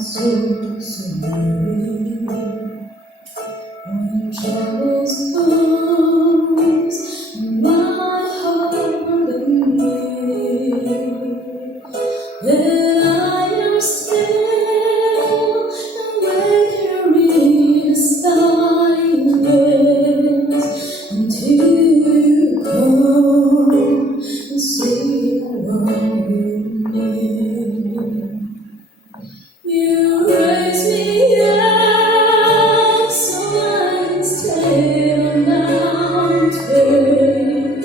so slowly. When troubles comes, my heart will kneel. Then I am still and wait here in the silence until you come and say along with me. You raise me up so I can stay on the mountain.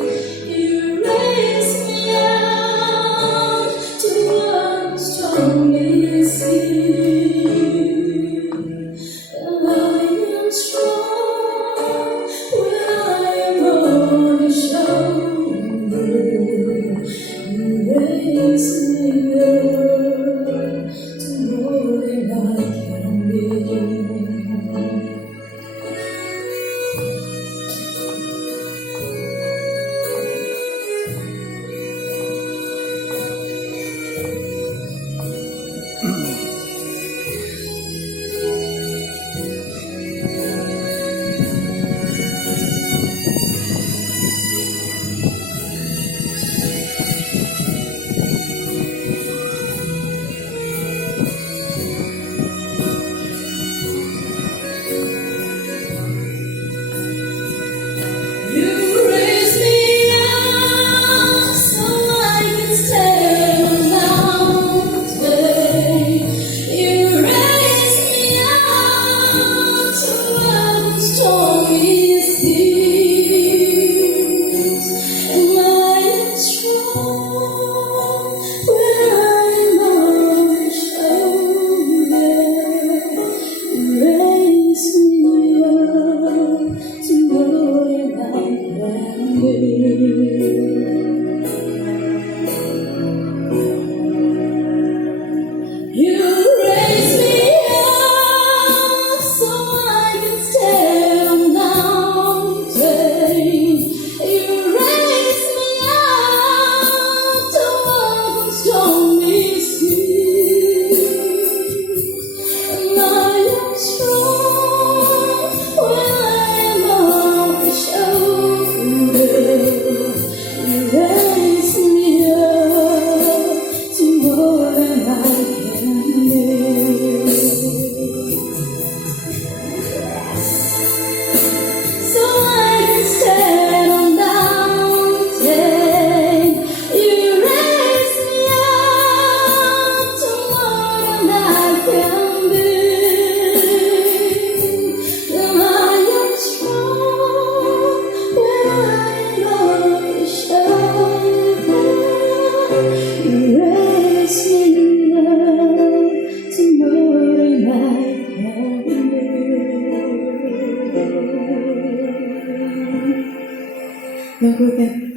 You raise me up to one stormy sea. And I am strong when I am on your shoulder. You raise me up to more than I can be. You raise me up so I can stand on the mountain. You raise me up to run the stormy seas. And I am strong when I am on your shoulder. You raise me up to more than I can be. You raise me up so I can stand on the mountain. You raise me up to walk on stormy seas. And I am strong when I am on your shoulder. You raise me up to more than I can live. So I can stand on the mountain. You raise me up to more than I can be. And I am strong when I am on your shoulder. You raise me up to more than I can live. Ya, gue